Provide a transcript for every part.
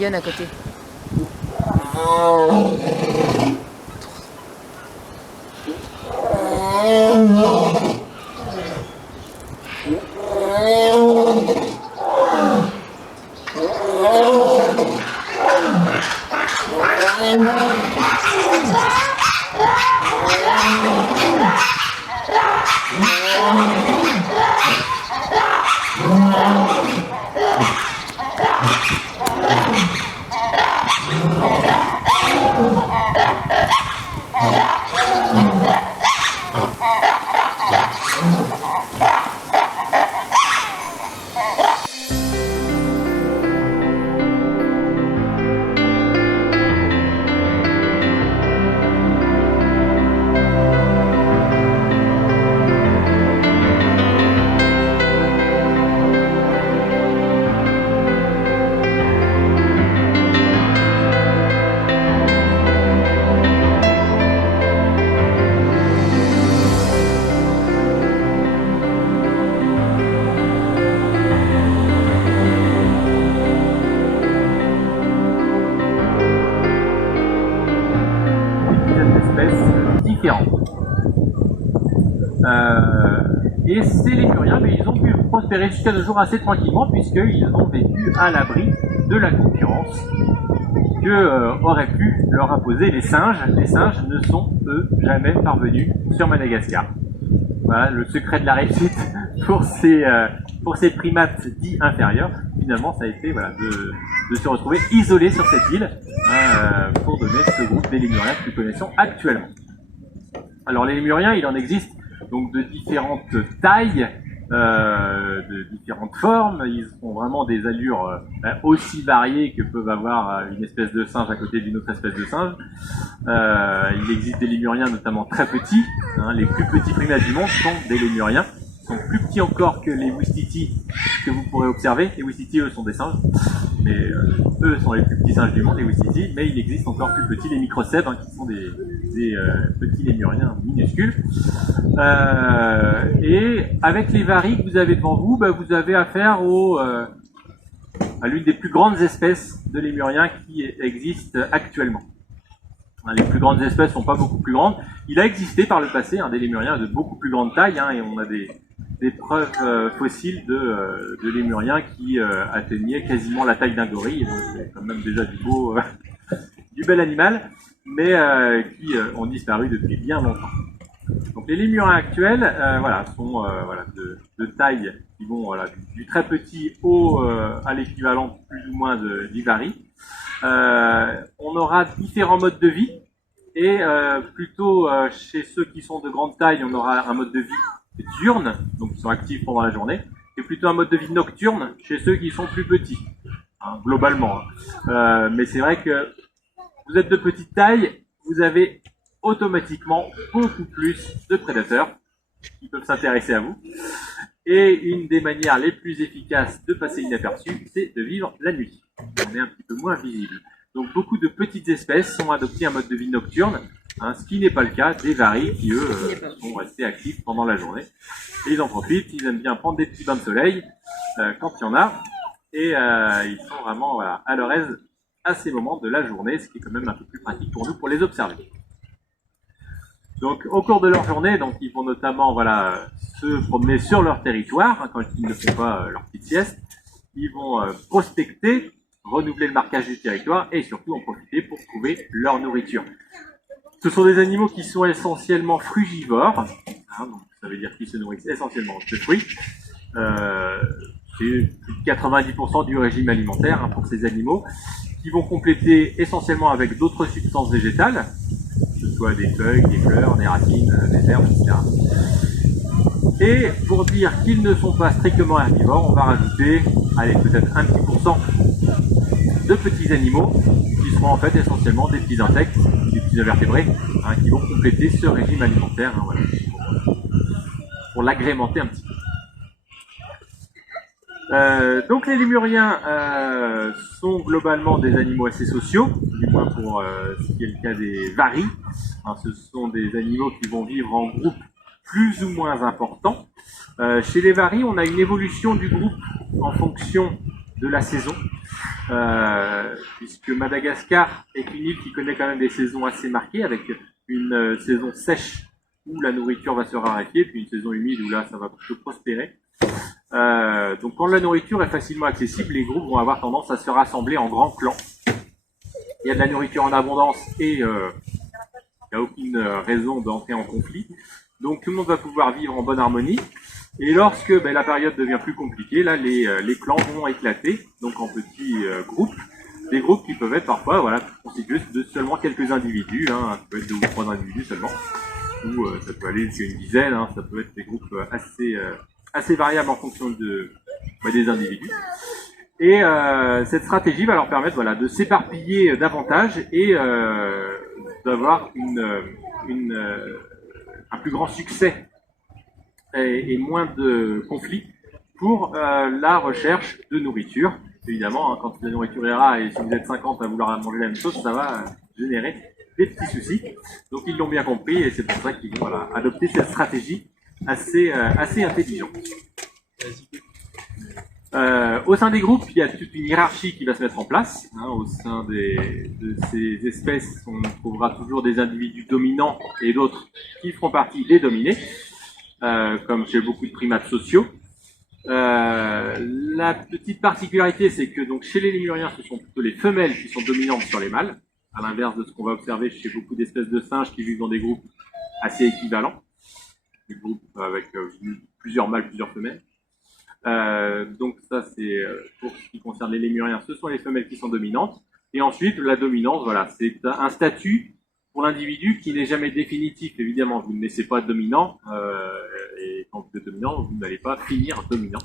lionne à côté. Différents. Et ces lémuriens, mais ils ont pu prospérer jusqu'à nos jours assez tranquillement puisqu'ils ont vécu à l'abri de la concurrence que auraient pu leur imposer les singes. Les singes ne sont, eux, jamais parvenus sur Madagascar. Voilà le secret de la réussite pour ces primates dits inférieurs. Finalement, ça a été voilà, de se retrouver isolés sur cette île pour donner ce groupe des lémuriens que nous connaissons actuellement. Alors les lémuriens, il en existe donc de différentes tailles, de différentes formes. Ils ont vraiment des allures aussi variées que peuvent avoir une espèce de singe à côté d'une autre espèce de singe. Il existe des lémuriens notamment très petits. Les plus petits primates du monde sont des lémuriens. Ils sont plus petits encore que les ouistiti que vous pourrez observer. Les ouistiti, eux, sont des singes. Mais eux sont les plus petits singes du monde, les ouistiti. Mais il existe encore plus petits, les microcèbes, qui sont des petits lémuriens minuscules. Et avec les varis que vous avez devant vous, vous avez affaire à l'une des plus grandes espèces de lémuriens qui existent actuellement. Les plus grandes espèces ne sont pas beaucoup plus grandes. Il a existé par le passé des lémuriens de beaucoup plus grande taille, et on a des preuves fossiles de lémuriens qui atteignaient quasiment la taille d'un gorille. Donc c'est quand même déjà du bel animal, mais qui ont disparu depuis bien longtemps. Donc les lémuriens actuels sont de taille qui vont du très petit à l'équivalent plus ou moins du vari. On aura différents modes de vie et plutôt chez ceux qui sont de grande taille, on aura un mode de vie diurne, donc qui sont actifs pendant la journée, et plutôt un mode de vie nocturne chez ceux qui sont plus petits, globalement. Mais c'est vrai que vous êtes de petite taille, vous avez automatiquement beaucoup plus de prédateurs qui peuvent s'intéresser à vous. Et une des manières les plus efficaces de passer inaperçu, c'est de vivre la nuit. On est un petit peu moins visible. Donc beaucoup de petites espèces sont adoptées un mode de vie nocturne, ce qui n'est pas le cas des varis qui, eux, sont restés actifs pendant la journée. Et ils en profitent, ils aiment bien prendre des petits bains de soleil quand il y en a. Et ils sont vraiment à leur aise à ces moments de la journée, ce qui est quand même un peu plus pratique pour nous pour les observer. Donc au cours de leur journée, ils vont notamment se promener sur leur territoire quand ils ne font pas leur petite sieste. Ils vont prospecter, renouveler le marquage du territoire et surtout en profiter pour trouver leur nourriture. Ce sont des animaux qui sont essentiellement frugivores, donc ça veut dire qu'ils se nourrissent essentiellement de fruits. C'est plus de 90% du régime alimentaire pour ces animaux, qui vont compléter essentiellement avec d'autres substances végétales, que ce soit des feuilles, des fleurs, des racines, des herbes, etc. Et pour dire qu'ils ne sont pas strictement herbivores, on va rajouter, peut-être un petit pourcent de petits animaux qui seront en fait essentiellement des petits insectes, des petits invertébrés, qui vont compléter ce régime alimentaire, pour l'agrémenter un petit peu. Donc les lémuriens sont globalement des animaux assez sociaux, du moins pour ce qui est le cas des varis. Ce sont des animaux qui vont vivre en groupe plus ou moins important. Chez les varis, on a une évolution du groupe en fonction de la saison. puisque Madagascar est une île qui connaît quand même des saisons assez marquées, avec une saison sèche où la nourriture va se raréfier, puis une saison humide où là ça va plutôt prospérer. Donc quand la nourriture est facilement accessible, les groupes vont avoir tendance à se rassembler en grands clans. Il y a de la nourriture en abondance et il n'y a aucune raison d'entrer en conflit. Donc tout le monde va pouvoir vivre en bonne harmonie. Et lorsque la période devient plus compliquée, là les clans vont éclater, donc en petits groupes. Des groupes qui peuvent être parfois constitués de seulement quelques individus, hein, ça peut être 2 ou 3 individus seulement, ou ça peut aller jusqu'à une dizaine, hein, ça peut être des groupes assez variables en fonction des individus. Et cette stratégie va leur permettre de s'éparpiller davantage et d'avoir un plus grand succès et moins de conflits pour la recherche de nourriture. Évidemment, hein, quand la nourriture est rare et si vous êtes 50 à vouloir manger la même chose, ça va générer des petits soucis. Donc ils l'ont bien compris et c'est pour ça qu'ils vont adopter cette stratégie assez intelligente. Au sein des groupes, il y a toute une hiérarchie qui va se mettre en place. Hein, au sein de ces espèces, on trouvera toujours des individus dominants et d'autres qui feront partie des dominés, comme chez beaucoup de primates sociaux. La petite particularité, c'est que donc chez les lémuriens, ce sont plutôt les femelles qui sont dominantes sur les mâles, à l'inverse de ce qu'on va observer chez beaucoup d'espèces de singes qui vivent dans des groupes assez équivalents, des groupes avec plusieurs mâles, plusieurs femelles. Donc ça c'est pour ce qui concerne les lémuriens, ce sont les femelles qui sont dominantes. Et ensuite la dominance, c'est un statut pour l'individu qui n'est jamais définitif. Évidemment, vous ne naissez pas dominant, et quand vous êtes dominant, vous n'allez pas finir dominant.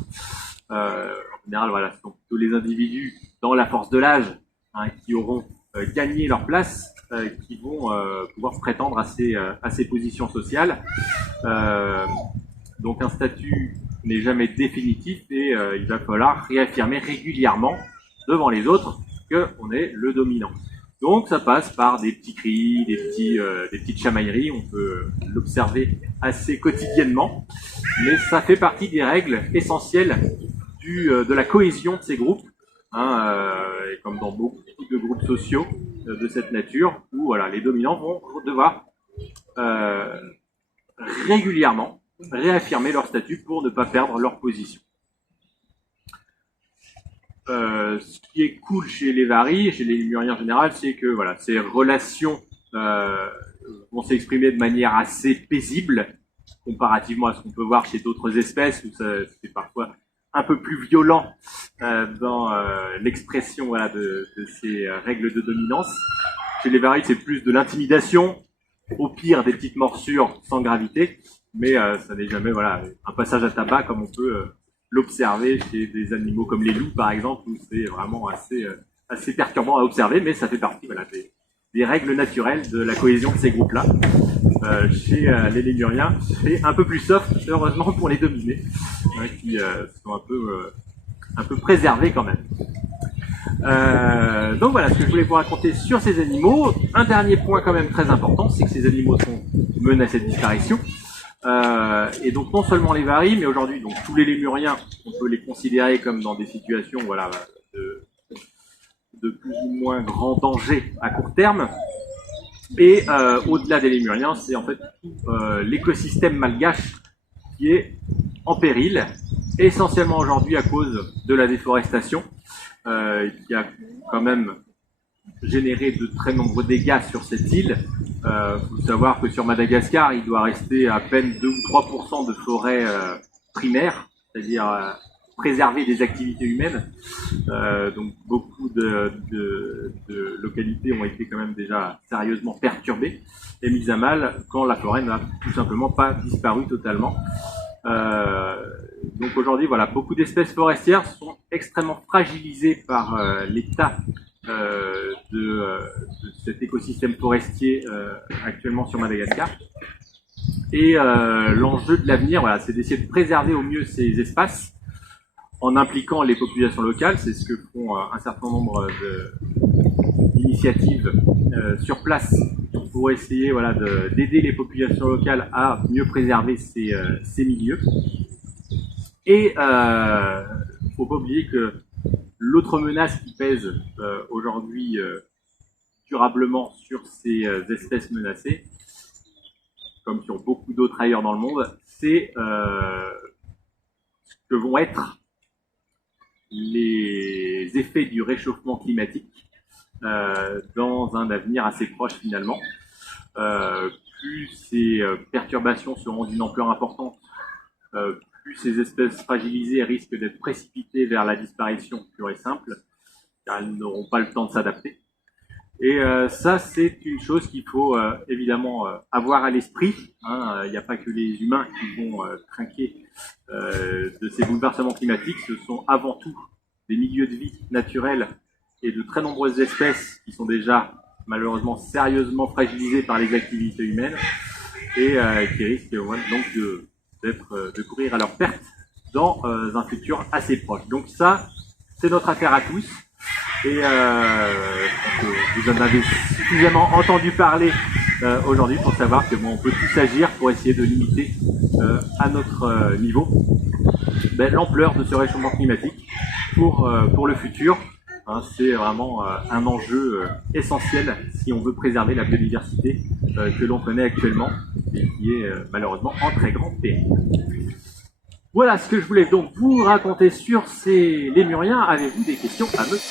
En général, ce sont plutôt les individus dans la force de l'âge qui auront gagné leur place, qui vont pouvoir prétendre à ces positions sociales. Donc un statut n'est jamais définitif et il va falloir réaffirmer régulièrement devant les autres qu'on est le dominant. Donc ça passe par des petits cris, des petites chamailleries, on peut l'observer assez quotidiennement, mais ça fait partie des règles essentielles de la cohésion de ces groupes, et comme dans beaucoup de groupes sociaux de cette nature, où les dominants vont devoir régulièrement réaffirmer leur statut pour ne pas perdre leur position. Ce qui est cool chez les varis, chez les lémuriens en général, c'est que ces relations vont s'exprimer de manière assez paisible, comparativement à ce qu'on peut voir chez d'autres espèces, où c'est parfois un peu plus violent dans l'expression de ces règles de dominance. Chez les varis, c'est plus de l'intimidation, au pire des petites morsures sans gravité, mais ça n'est jamais un passage à tabac comme on peut l'observer chez des animaux comme les loups par exemple, où c'est vraiment assez perturbant à observer, mais ça fait partie des règles naturelles de la cohésion de ces groupes-là. Chez les lémuriens, c'est un peu plus soft, heureusement pour les dominés, qui sont un peu préservés quand même. Donc voilà ce que je voulais vous raconter sur ces animaux. Un dernier point quand même très important, c'est que ces animaux sont menacés de disparition. Et donc non seulement les varis, mais aujourd'hui donc tous les lémuriens, on peut les considérer comme dans des situations de plus ou moins grand danger à court terme. Et au-delà des lémuriens, c'est en fait tout l'écosystème malgache qui est en péril, essentiellement aujourd'hui à cause de la déforestation, qui a quand même généré de très nombreux dégâts sur cette île. Faut savoir que sur Madagascar, il doit rester à peine 2 ou 3% de forêt primaire, c'est-à-dire préserver des activités humaines. Donc beaucoup de localités ont été quand même déjà sérieusement perturbées et mises à mal quand la forêt n'a tout simplement pas disparu totalement. Donc aujourd'hui, beaucoup d'espèces forestières sont extrêmement fragilisées par l'état de cet écosystème forestier actuellement sur Madagascar. Et l'enjeu de l'avenir, c'est d'essayer de préserver au mieux ces espaces en impliquant les populations locales. C'est ce que font un certain nombre d'initiatives sur place pour essayer d'aider les populations locales à mieux préserver ces milieux. Et faut pas oublier que l'autre menace qui pèse aujourd'hui durablement sur ces espèces menacées, comme sur beaucoup d'autres ailleurs dans le monde, c'est ce que vont être les effets du réchauffement climatique dans un avenir assez proche finalement. Plus ces perturbations seront d'une ampleur importante, plus ces espèces fragilisées risquent d'être précipitées vers la disparition pure et simple, car elles n'auront pas le temps de s'adapter. Et ça, c'est une chose qu'il faut évidemment avoir à l'esprit. Il n'y a pas que les humains qui vont trinquer de ces bouleversements climatiques. Ce sont avant tout des milieux de vie naturels et de très nombreuses espèces qui sont déjà malheureusement sérieusement fragilisées par les activités humaines et qui risquent donc de courir à leur perte dans un futur assez proche. Donc ça, c'est notre affaire à tous. Et vous en avez suffisamment entendu parler aujourd'hui pour savoir que on peut tous agir pour essayer de limiter à notre niveau l'ampleur de ce réchauffement climatique pour le futur. C'est vraiment un enjeu essentiel si on veut préserver la biodiversité que l'on connaît actuellement et qui est malheureusement en très grand péril. Voilà ce que je voulais donc vous raconter sur ces lémuriens. Avez-vous des questions à me poser ?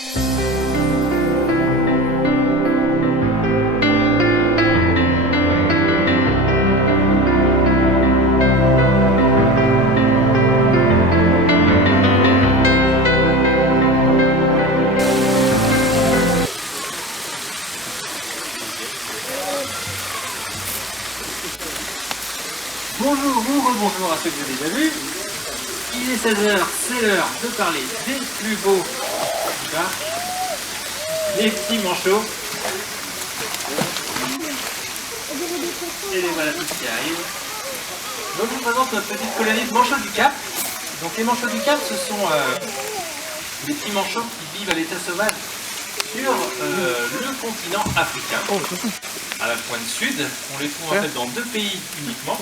Bonjour ou rebonjour à ceux que j'ai déjà vus. Il est 16h, c'est l'heure de parler des plus beaux, les petits manchots. Et les voilà tous qui arrivent. Donc je vous présente notre petite colonie de manchots du Cap. Donc les manchots du Cap, ce sont des petits manchots qui vivent à l'état sauvage sur le continent africain. À la pointe sud, on les trouve en fait dans 2 pays uniquement.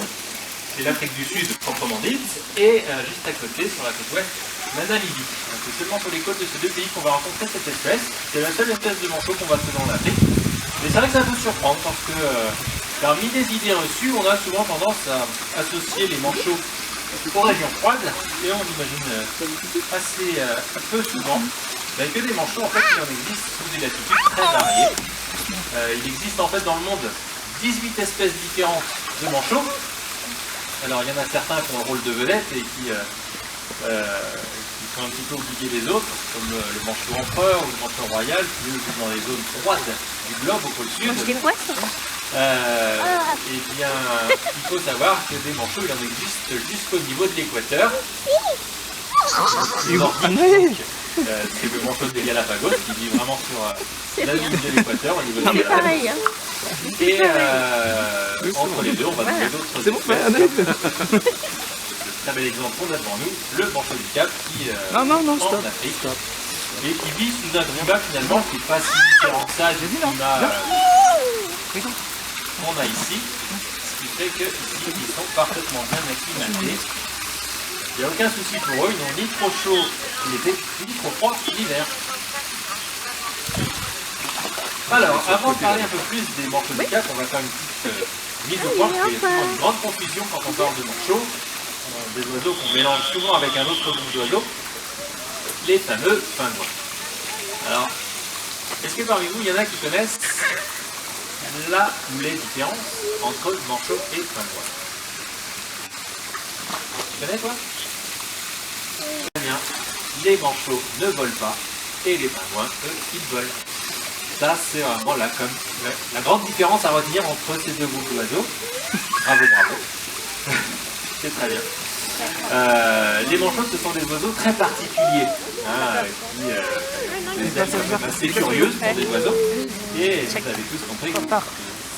C'est l'Afrique du Sud proprement dite, et juste à côté, sur la côte ouest, la Namibie. C'est seulement sur les côtes de ces 2 pays qu'on va rencontrer cette espèce. C'est la seule espèce de manchot qu'on va trouver en Afrique. Mais c'est vrai que ça peut surprendre parce que parmi les idées reçues, on a souvent tendance à associer les manchots aux régions froides, et on imagine assez peu souvent que des manchots, en fait, il en existe sous des latitudes très variées. Il existe en fait dans le monde 18 espèces différentes de manchots. Alors il y en a certains qui ont le rôle de vedette et qui sont un petit peu oubliés des autres, comme le manchot empereur ou le manchot royal, qui vivent dans les zones froides du globe au pôle sud. Et bien, il faut savoir que des manchots, il en existe jusqu'au niveau de l'équateur. C'est le manchot des Galapagos qui vit vraiment sur la ligne de l'équateur au niveau de pareil. Et entre les deux, on va trouver d'autres espèces. Très bel exemple qu'on a devant nous, le manchot du Cap qui en Afrique et qui vit sous un climat finalement qui n'est pas si différent que ça du climat qu'on a ici, ce qui fait que ici ils sont parfaitement bien acclimatés. Il n'y a aucun souci pour eux, ils n'ont ni trop chaud l'été, ni trop froid l'hiver. Alors, avant de parler un peu plus des manchots du Cap, on va faire une petite mise au point, parce qu'il y a souvent une grande confusion quand on parle de manchots, des oiseaux qu'on mélange souvent avec un autre groupe d'oiseaux, les fameux pingouins. Alors, est-ce que parmi vous, il y en a qui connaissent la ou les différences entre manchots et pingouins? Tu connais, toi? Très bien. Les manchots ne volent pas, et les pingouins, eux, ils volent. Ça, c'est vraiment la grande différence à retenir entre ces 2 groupes d'oiseaux. Bravo, bravo. C'est très bien. Les manchots, ce sont des oiseaux très particuliers, des ailes assez curieuses pour des oiseaux. Et vous avez tous compris que ça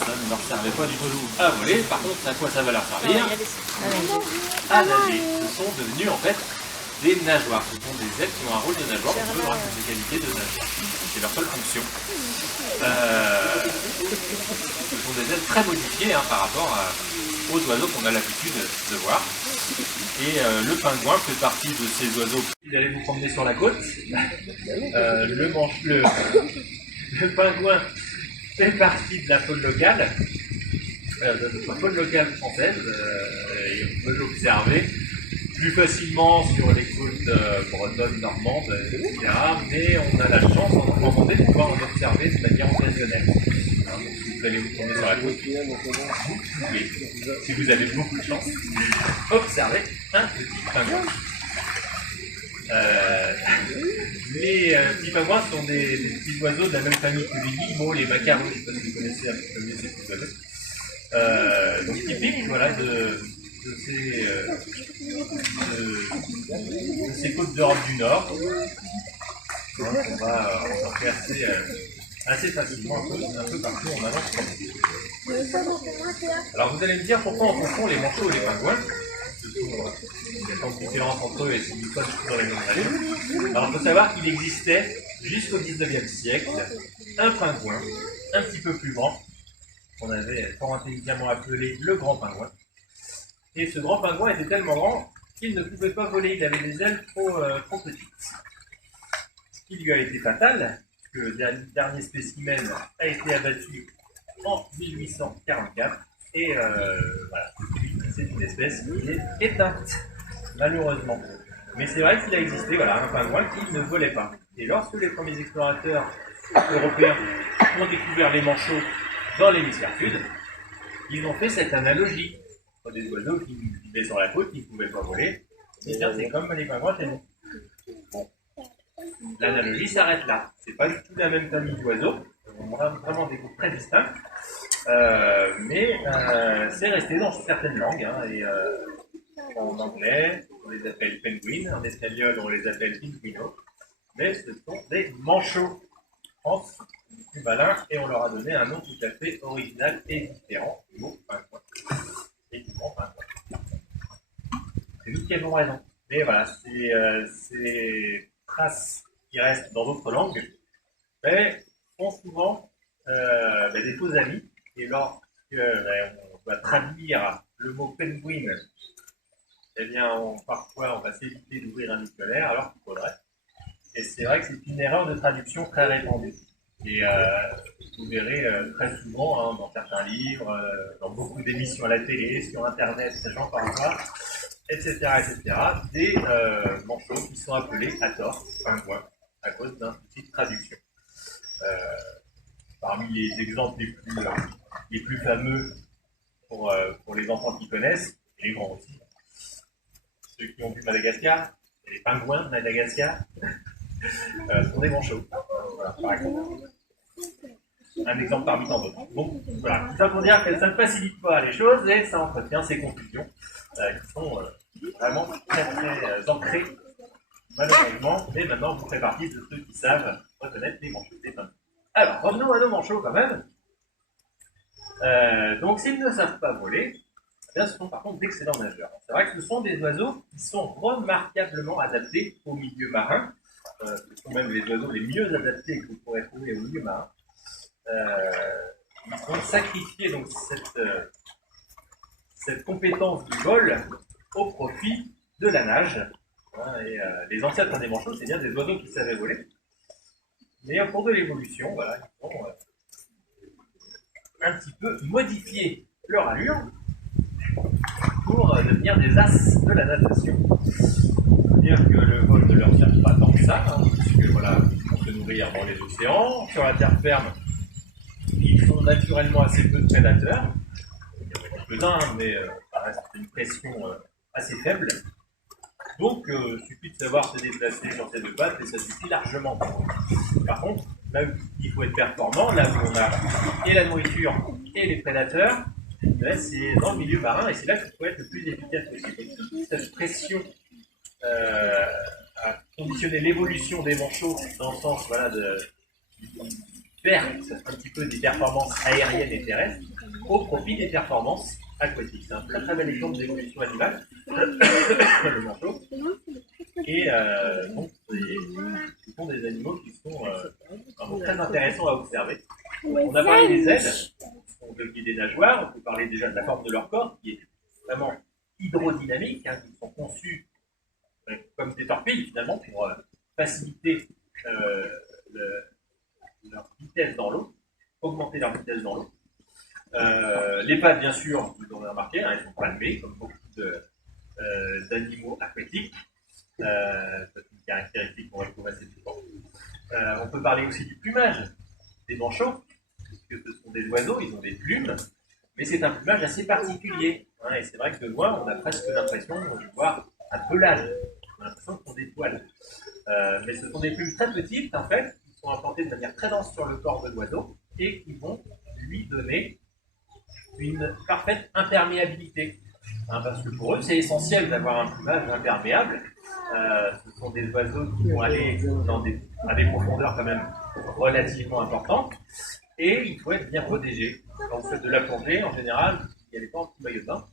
ne leur servait pas du tout à voler. Par contre, à quoi ça va leur servir? À nager. Ce sont devenus en fait des nageoires. Ce sont des ailes qui ont un rôle de nageoire, on peut avoir des qualités de nageoire. C'est leur seule fonction. Ce sont des ailes très modifiées par rapport aux oiseaux qu'on a l'habitude de voir. Et le pingouin fait partie de ces oiseaux vous allez vous promener sur la côte. Le pingouin fait partie de la faune locale, de la faune locale française, et on peut l'observer plus facilement sur les côtes bretonnes, normandes, etc. Mais on a la chance en Normandie de pouvoir en observer de manière occasionnelle. Hein, donc, si vous allez vous promener sur la côte, vous pouvez, si vous avez beaucoup de chance, observer un petit pingouin. Les petits pingouins sont des petits oiseaux de la même famille que les guillemots, les macarons, je ne sais pas si vous connaissez un petit peu mieux ces petits oiseaux. Donc typique voilà, de ces côtes d'Europe du Nord. On va retrouver assez facilement un peu partout en allant sur Alors vous allez me dire pourquoi on confond les manchots et les pingouins. Il y a tant de différence entre eux et c'est du code dans les mêmes régions. Alors il faut savoir qu'il existait jusqu'au 19e siècle un pingouin un petit peu plus grand qu'on avait fort intelligemment appelé le grand pingouin. Et ce grand pingouin était tellement grand qu'il ne pouvait pas voler, il avait des ailes trop petites. Ce qui lui a été fatal, que le dernier spécimen a été abattu en 1844 et voilà, c'est une espèce qui est éteinte, malheureusement. Mais c'est vrai qu'il a existé voilà, un pingouin qui ne volait pas. Et lorsque les premiers explorateurs européens ont découvert les manchots dans l'hémisphère sud, ils ont fait cette analogie. Des oiseaux qui vivaient sur la côte, qui ne pouvaient pas voler. Et bien, c'est comme les pingouins chez nous. Bon. L'analogie s'arrête là. C'est pas du tout la même famille d'oiseaux. On a vraiment des groupes très distincts. Mais c'est resté dans certaines langues. Hein, et, en anglais, on les appelle penguins. En espagnol, on les appelle pingüinos. Mais ce sont des manchots en France, plus malins. Et on leur a donné un nom tout à fait original et différent du mot pingouin. C'est nous qui avons raison. Mais voilà, ces traces qui restent dans d'autres langues font souvent des faux amis. Et lorsque on doit traduire le mot penguin, eh bien, parfois on va s'éviter d'ouvrir un dictionnaire alors qu'il faudrait. Et c'est vrai que c'est une erreur de traduction très répandue. Et vous verrez très souvent hein, dans certains livres, dans beaucoup d'émissions à la télé, sur Internet, j'en parle pas, etc., des manchots qui sont appelés à tort pingouins à cause d'un souci de traduction. Parmi les exemples les plus fameux pour les enfants qui connaissent, et les grands aussi, ceux qui ont vu Madagascar, les pingouins de Madagascar, sont des manchots. Voilà, par exemple. Un exemple parmi tant d'autres. Bon, voilà. Tout ça pour dire que ça ne facilite pas les choses et ça entretient ces confusions qui sont vraiment très très ancrées, malheureusement. Mais maintenant, vous ferez partie de ceux qui savent reconnaître les manchots des pingouins. Alors, revenons à nos manchots quand même. Donc, s'ils ne savent pas voler, eh bien, ce sont par contre d'excellents nageurs. C'est vrai que ce sont des oiseaux qui sont remarquablement adaptés au milieu marin. Ce sont même les oiseaux les mieux adaptés que vous pourrez trouver au milieu marin. Ils ont sacrifié donc cette compétence du vol au profit de la nage. Hein, et les ancêtres des manchots, c'est bien des oiseaux qui savaient voler. Mais au cours de l'évolution, voilà, ils ont un petit peu modifié leur allure pour devenir des as de la natation. C'est-à-dire que le vol ne leur sert pas tant que ça, hein, puisque voilà, ils vont se nourrir dans les océans, sur la terre ferme. Ils font naturellement assez peu de prédateurs. Il y en a quelques-uns, mais ça reste une pression assez faible. Donc, il suffit de savoir se déplacer sur ses deux pattes et ça suffit largement. Par contre, là où il faut être performant, là où on a et la nourriture et les prédateurs, c'est dans le milieu marin et c'est là qu'il faut être le plus efficace possible. Cette pression a conditionné l'évolution des manchots dans le sens voilà, vers un petit peu des performances aériennes et terrestres au profit des performances aquatiques. C'est un très très bel exemple d'évolution animale, le manchot. Et donc, ce sont des animaux qui sont vraiment très intéressants à observer. On a parlé des ailes, qui sont devenues des nageoires. On peut parler déjà de la forme de leur corps, qui est vraiment hydrodynamique, hein, qui sont conçus comme des torpilles finalement, pour faciliter leur vitesse dans l'eau, augmenter leur vitesse dans l'eau. Les pattes, bien sûr, vous l'aurez remarqué, elles sont palmées, comme beaucoup d'animaux aquatiques. C'est une caractéristique qu'on retrouve assez souvent. On peut parler aussi du plumage des manchots, puisque ce sont des oiseaux, ils ont des plumes, mais c'est un plumage assez particulier. Hein, et c'est vrai que de loin, on a presque l'impression de voir un pelage. On a l'impression qu'ils sont des poils. Mais ce sont des plumes très petites, en fait, qui sont implantées de manière très dense sur le corps de l'oiseau et qui vont lui donner une parfaite imperméabilité. Hein, parce que pour eux, c'est essentiel d'avoir un plumage imperméable. Ce sont des oiseaux qui vont aller à des profondeurs quand même relativement importantes. Et il faut être bien protégé. Quand vous faites de la plongée, en général, il n'y a pas en petit maillot de bain.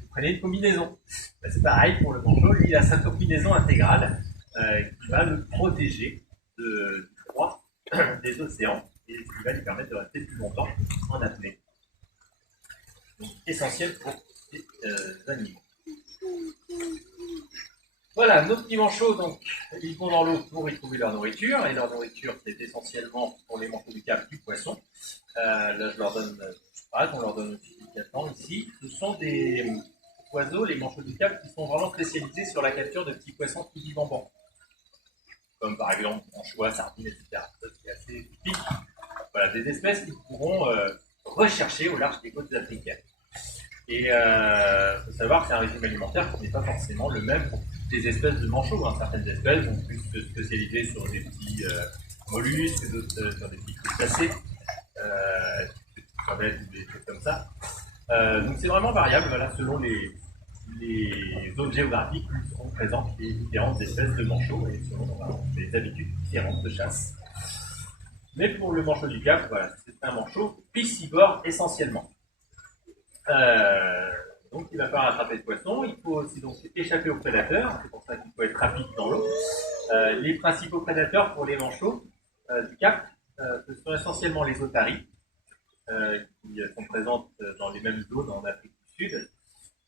Vous prenez une combinaison. Ben, c'est pareil pour le manchot. Lui, il a sa combinaison intégrale qui va le protéger du froid des océans et qui va lui permettre de rester plus longtemps en apnée. Donc, essentiel pour ces animaux. Voilà, nos petits manchots, donc, ils vont dans l'eau pour y trouver leur nourriture, et leur nourriture, c'est essentiellement, pour les manchots du Cap, du poisson. Là, je leur donne, on leur donne aussi du Cap ici. Ce sont des oiseaux, les manchots du Cap, qui sont vraiment spécialisés sur la capture de petits poissons qui vivent en banc. Comme par exemple, anchois, sardines, etc. Ça, c'est assez typique. Voilà, des espèces qui pourront rechercher au large des côtes africaines. Et il faut savoir que c'est un régime alimentaire qui n'est pas forcément le même pour des espèces de manchots. Hein. Certaines espèces vont plus se spécialiser sur des petits mollusques, d'autres sur des petits crustacés, des crevettes ou des choses comme ça. Donc c'est vraiment variable, voilà, selon les zones géographiques où seront présentes les différentes espèces de manchots et selon les habitudes différentes de chasse. Mais pour le manchot du Cap, voilà, c'est un manchot piscivore essentiellement. Donc il va falloir attraper le poisson, il faut aussi donc échapper aux prédateurs, c'est pour ça qu'il faut être rapide dans l'eau. Les principaux prédateurs pour les manchots du Cap, ce sont essentiellement les otaries, qui sont présentes dans les mêmes zones en Afrique du Sud,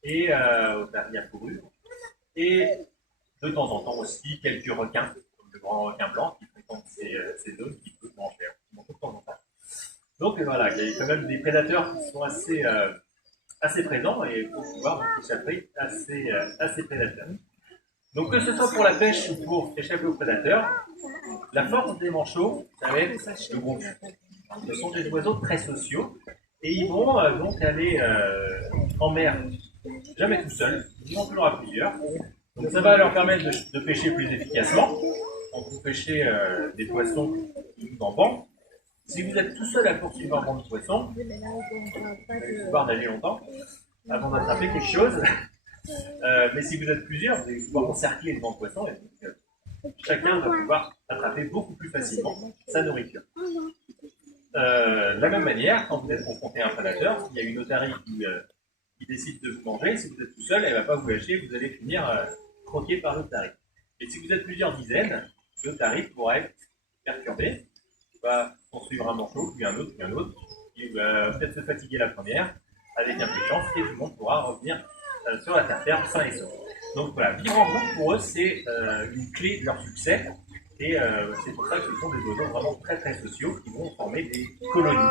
et otaries à fourrure, et de temps en temps aussi quelques requins, comme le grand requin blanc, qui fréquentent ces zones, qui peuvent manger de temps en temps. Donc voilà, il y a quand même des prédateurs qui sont assez présents et pour pouvoir échapper à ces prédateurs. Donc que ce soit pour la pêche ou pour échapper aux prédateurs, la force des manchots, ça va être le groupe. Ce sont des oiseaux très sociaux et ils vont donc aller en mer, jamais tout seuls, ils vont toujours à plusieurs. Donc ça va leur permettre de pêcher plus efficacement. Donc vous pêchez des poissons qui vivent en banc. Si vous êtes tout seul à poursuivre un banc de poissons, vous allez pouvoir nager longtemps avant d'attraper quelque chose. Mais si vous êtes plusieurs, vous allez pouvoir encercler le banc de poissons et donc, chacun va pouvoir attraper beaucoup plus facilement sa nourriture. De la même manière, quand vous êtes confronté à un prédateur, s'il y a une otarie qui décide de vous manger, si vous êtes tout seul, elle ne va pas vous lâcher, vous allez finir croqué par l'otarie. Et si vous êtes plusieurs dizaines, l'otarie pourra être perturbée, va poursuivre un manchot, puis un autre, qui va peut-être se fatiguer la première, avec un peu de chance, et tout le monde pourra revenir sur la terre ferme sain et sauf. Donc voilà, vivre en groupe pour eux, c'est une clé de leur succès, et c'est pour ça que ce sont des oiseaux vraiment très très sociaux qui vont former des colonies.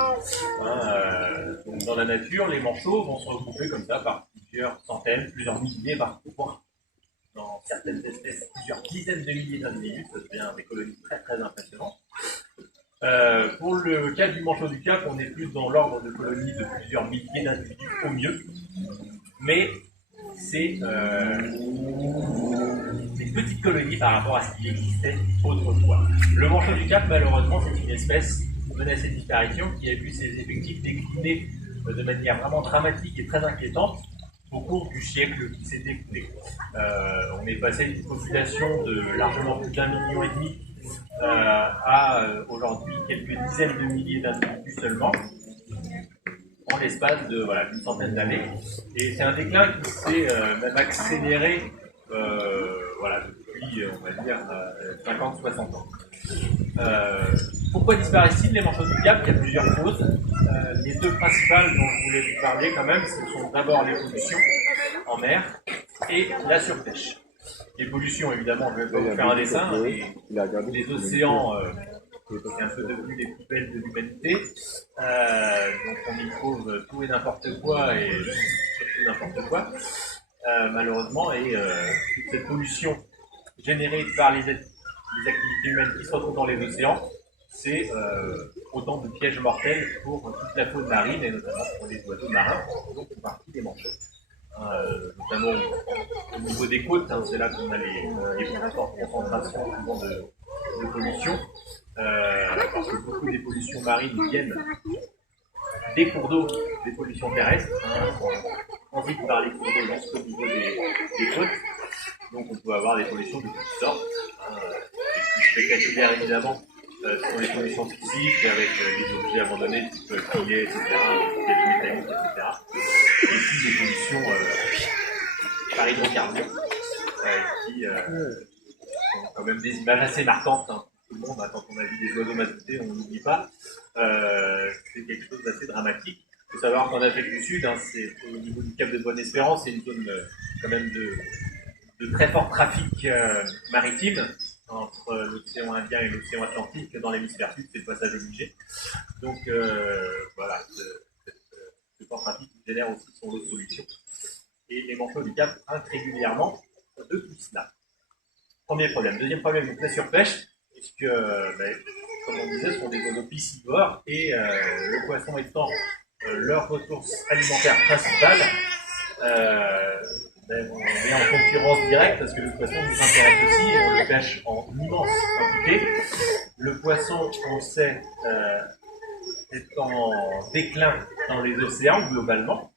Donc dans la nature, les manchots vont se regrouper comme ça par plusieurs centaines, plusieurs milliers, parfois dans certaines espèces, plusieurs dizaines de milliers d'individus, ça devient des colonies très très impressionnantes. Pour le cas du manchot du Cap, on est plus dans l'ordre de colonies de plusieurs milliers d'individus au mieux, mais c'est des petites colonies par rapport à ce qui existait autrefois. Le manchot du Cap, malheureusement, c'est une espèce menacée de disparition qui a vu ses effectifs décliner de manière vraiment dramatique et très inquiétante au cours du siècle qui s'est écoulé. On est passé d'une population de largement plus d'1,5 million à aujourd'hui quelques dizaines de milliers d'individus seulement, en l'espace de d'une centaine d'années. Et c'est un déclin qui s'est même accéléré depuis, on va dire, 50-60 ans. Pourquoi disparaissent-ils les manchots du Cap? Il y a plusieurs causes. Les deux principales dont je voulais vous parler quand même, ce sont d'abord les pollutions en mer et la surpêche. Les pollutions, évidemment, je vais pas vous faire un dessin. Les océans, c'est un peu devenu les poubelles de l'humanité. Donc on y trouve tout et n'importe quoi, et surtout n'importe quoi, malheureusement. Et toute cette pollution générée par les activités humaines qui se retrouvent dans les océans, c'est autant de pièges mortels pour toute la faune marine, et notamment pour les oiseaux marins, donc une partie des manchots. Notamment au niveau des côtes, hein, c'est là qu'on a les plus fortes concentrations de pollution, parce que beaucoup des pollutions marines viennent des cours d'eau, des pollutions terrestres, transitent par les cours d'eau jusqu'au niveau des côtes. Donc on peut avoir des pollutions de toutes sortes, les plus spectaculaires évidemment sont les pollutions physiques avec les objets abandonnés type filets, etc., les métalliques, etc. Et puis des pollutions par hydrocarbures qui sont quand même des images assez marquantes. Hein. Tout le monde, quand on a vu des oiseaux mazotés, on n'oublie pas. C'est quelque chose d'assez dramatique. Il faut savoir qu'en Afrique du Sud, hein, c'est au niveau du Cap de Bonne-Espérance, c'est une zone quand même de très fort trafic maritime entre l'océan Indien et l'océan Atlantique. Dans l'hémisphère sud, c'est le passage obligé. Donc voilà, ce fort trafic génère aussi son lot de solutions. Et les manchots du Cap trinquent régulièrement de tout cela. Premier problème. Deuxième problème, donc la surpêche, puisque, comme on disait, ce sont des oiseaux piscivores, et le poisson étant leur ressource alimentaire principale, on est en concurrence directe, parce que le poisson nous intéresse aussi, et on le pêche en immense quantité. Le poisson, on sait, est en déclin dans les océans, globalement.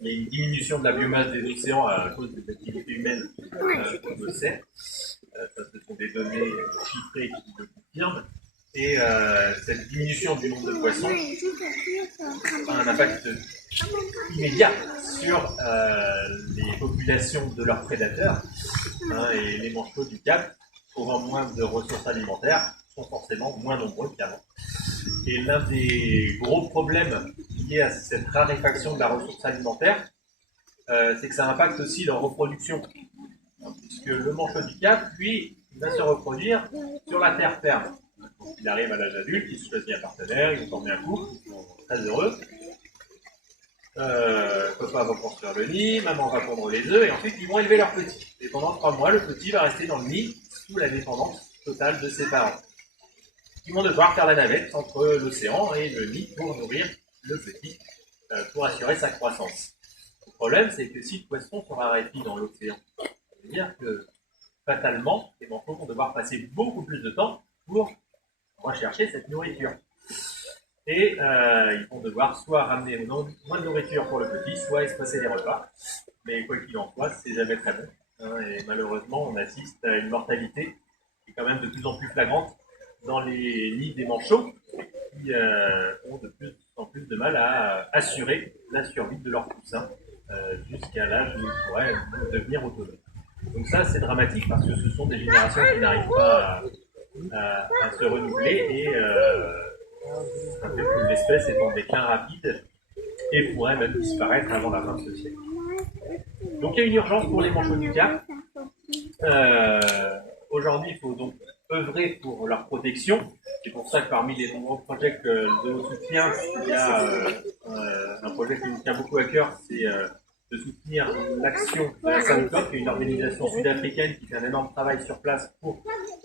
Il y a une diminution de la biomasse des océans à cause des activités humaines, on le sait. Ça, ce sont des données chiffrées qui le confirment. Et cette diminution du nombre de poissons a un impact immédiat sur les populations de leurs prédateurs. Et les manchots du Cap, trouvant moins de ressources alimentaires, sont forcément moins nombreux qu'avant. Et l'un des gros problèmes liés à cette raréfaction de la ressource alimentaire, c'est que ça impacte aussi leur reproduction. Puisque le manchot du Cap, lui, il va se reproduire sur la terre ferme. Donc, il arrive à l'âge adulte, il se choisit un partenaire, ils vont former un couple, ils sont très heureux. Papa va construire le nid, maman va pondre les œufs, et ensuite ils vont élever leur petit. Et pendant 3 mois, le petit va rester dans le nid sous la dépendance totale de ses parents. Ils vont devoir faire la navette entre l'océan et le nid pour nourrir le petit, pour assurer sa croissance. Le problème, c'est que si le poisson se raréfie dans l'océan, ça veut dire que fatalement, les manchots vont devoir passer beaucoup plus de temps pour rechercher cette nourriture. Et ils vont devoir soit ramener moins de nourriture pour le petit, soit espacer les repas. Mais quoi qu'il en soit, c'est jamais très bon. Et malheureusement, on assiste à une mortalité qui est quand même de plus en plus flagrante dans les nids des manchots, qui ont de plus en plus de mal à assurer la survie de leurs poussins jusqu'à l'âge où ils pourraient devenir autonomes. Donc ça, c'est dramatique parce que ce sont des générations qui n'arrivent pas à se renouveler, et ça fait que l'espèce est en déclin rapide et pourrait même disparaître avant la fin de ce siècle. Donc il y a une urgence pour les manchots du Cap. Aujourd'hui, il faut donc œuvrer pour leur protection. C'est pour ça que parmi les nombreux projets de nos soutiens, il y a un projet qui nous tient beaucoup à cœur, c'est de soutenir l'action de la SANCOP, qui est une organisation sud-africaine qui fait un énorme travail sur place pour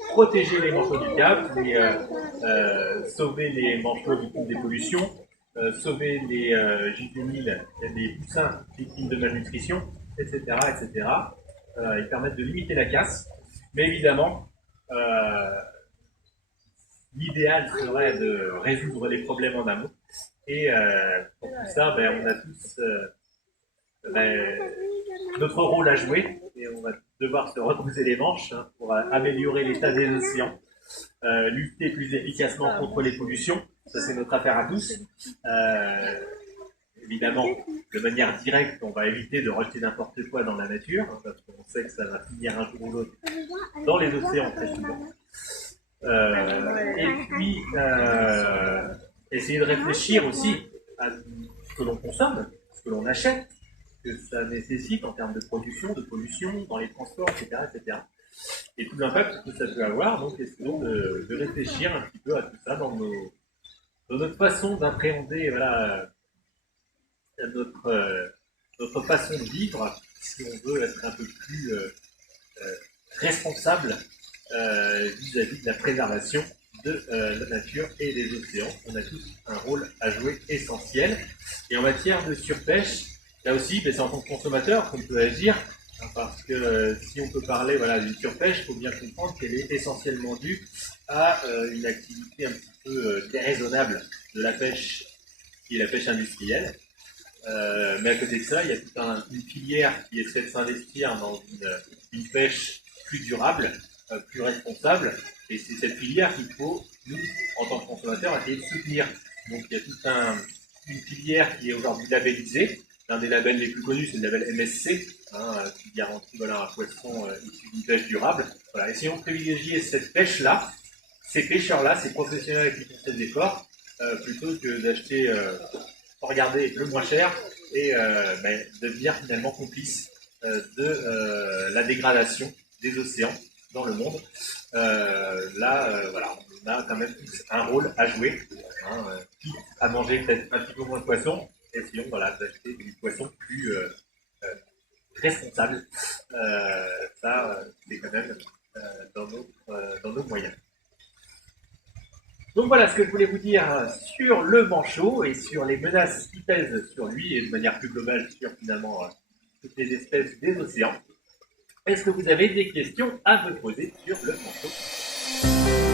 protéger les manchots du Cap, sauver les manchots victimes des pollutions, sauver les juvéniles, les poussins victimes de malnutrition, etc. etc. Ils permettent de limiter la casse, mais évidemment, l'idéal serait de résoudre les problèmes en amont. Et pour tout ça, on a tous notre rôle à jouer, et on va devoir se retrousser les manches pour améliorer l'état des océans, lutter plus efficacement contre les pollutions. Ça, c'est notre affaire à tous. Évidemment, de manière directe, on va éviter de rejeter n'importe quoi dans la nature, parce qu'on sait que ça va finir un jour ou l'autre dans les océans très souvent. Et puis, essayer de réfléchir aussi à ce que l'on consomme, ce que l'on achète, que ça nécessite en termes de production, de pollution, dans les transports, etc., etc. Et tout l'impact que ça peut avoir. Donc, essayons de réfléchir un petit peu à tout ça dans notre façon d'appréhender voilà, notre façon de vivre, si on veut être un peu plus responsable vis-à-vis de la préservation de la nature et des océans. On a tous un rôle à jouer essentiel. Et en matière de surpêche, là aussi, c'est en tant que consommateur qu'on peut agir, hein, parce que si on peut parler voilà, d'une surpêche, il faut bien comprendre qu'elle est essentiellement due à une activité un petit peu déraisonnable de la pêche, qui est la pêche industrielle. Mais à côté de ça, il y a toute une filière qui essaie de s'investir dans une pêche plus durable, plus responsable, et c'est cette filière qu'il faut, nous, en tant que consommateurs, essayer de soutenir. Donc il y a toute une filière qui est aujourd'hui labellisée. L'un des labels les plus connus, c'est le label MSC, hein, qui garantit voilà, un poisson issu d'une pêche durable. Voilà, essayons de privilégier cette pêche-là, ces pêcheurs-là, ces professionnels qui font cet effort, plutôt que d'acheter, regarder le moins cher et devenir finalement complice de la dégradation des océans dans le monde. Voilà, on a quand même un rôle à jouer, hein, quitte à manger peut-être un petit peu moins de poisson, essayons voilà, d'acheter du poisson plus responsable. Ça, c'est quand même dans nos moyens. Donc voilà ce que je voulais vous dire sur le manchot et sur les menaces qui pèsent sur lui et de manière plus globale sur finalement toutes les espèces des océans. Est-ce que vous avez des questions à me poser sur le manchot ?